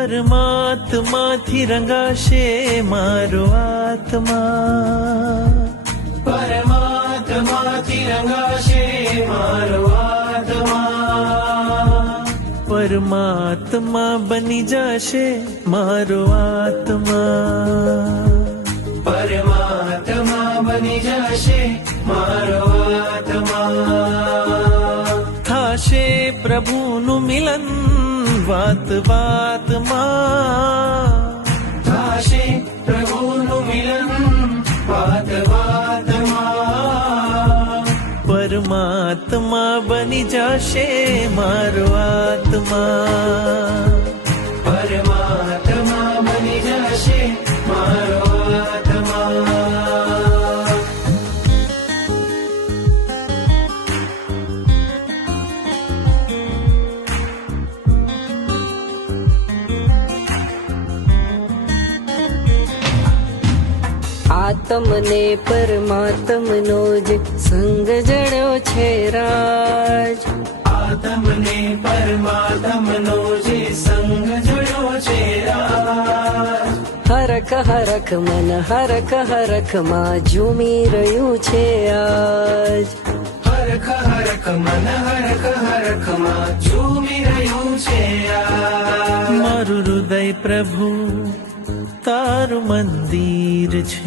પરમાત્માથી રંગાશે મારો આત્મા, પરમાત્માથી રંગાશે મારો આત્મા, પરમાત્મા બની જશે મારો આત્મા, પરમાત્મા બની જશે મારો આત્મા. થાશે પ્રભુનું મિલન વાત વાતમાં, થાશે પ્રભુનું મિલન વાત વાતમાં, પરમાત્મા બની જશે મારો આત્મા, પરમાત્મા બની જશે મારો આત્મા. આત્મને પરમાત્મનો જ સંગ જણ્યો છે રાજ, આત્મને પરમાત્મનો જે સંગ જોડ્યો છે રાજ, હરખ હરખ મન હરખ હરખ માં ઝૂમી રહ્યું છે આજ, હરખ હરખ મન હરખ હરખ માં ઝૂમી રહ્યું છે આજ. મારું હૃદય પ્રભુ તારું મંદિર છે,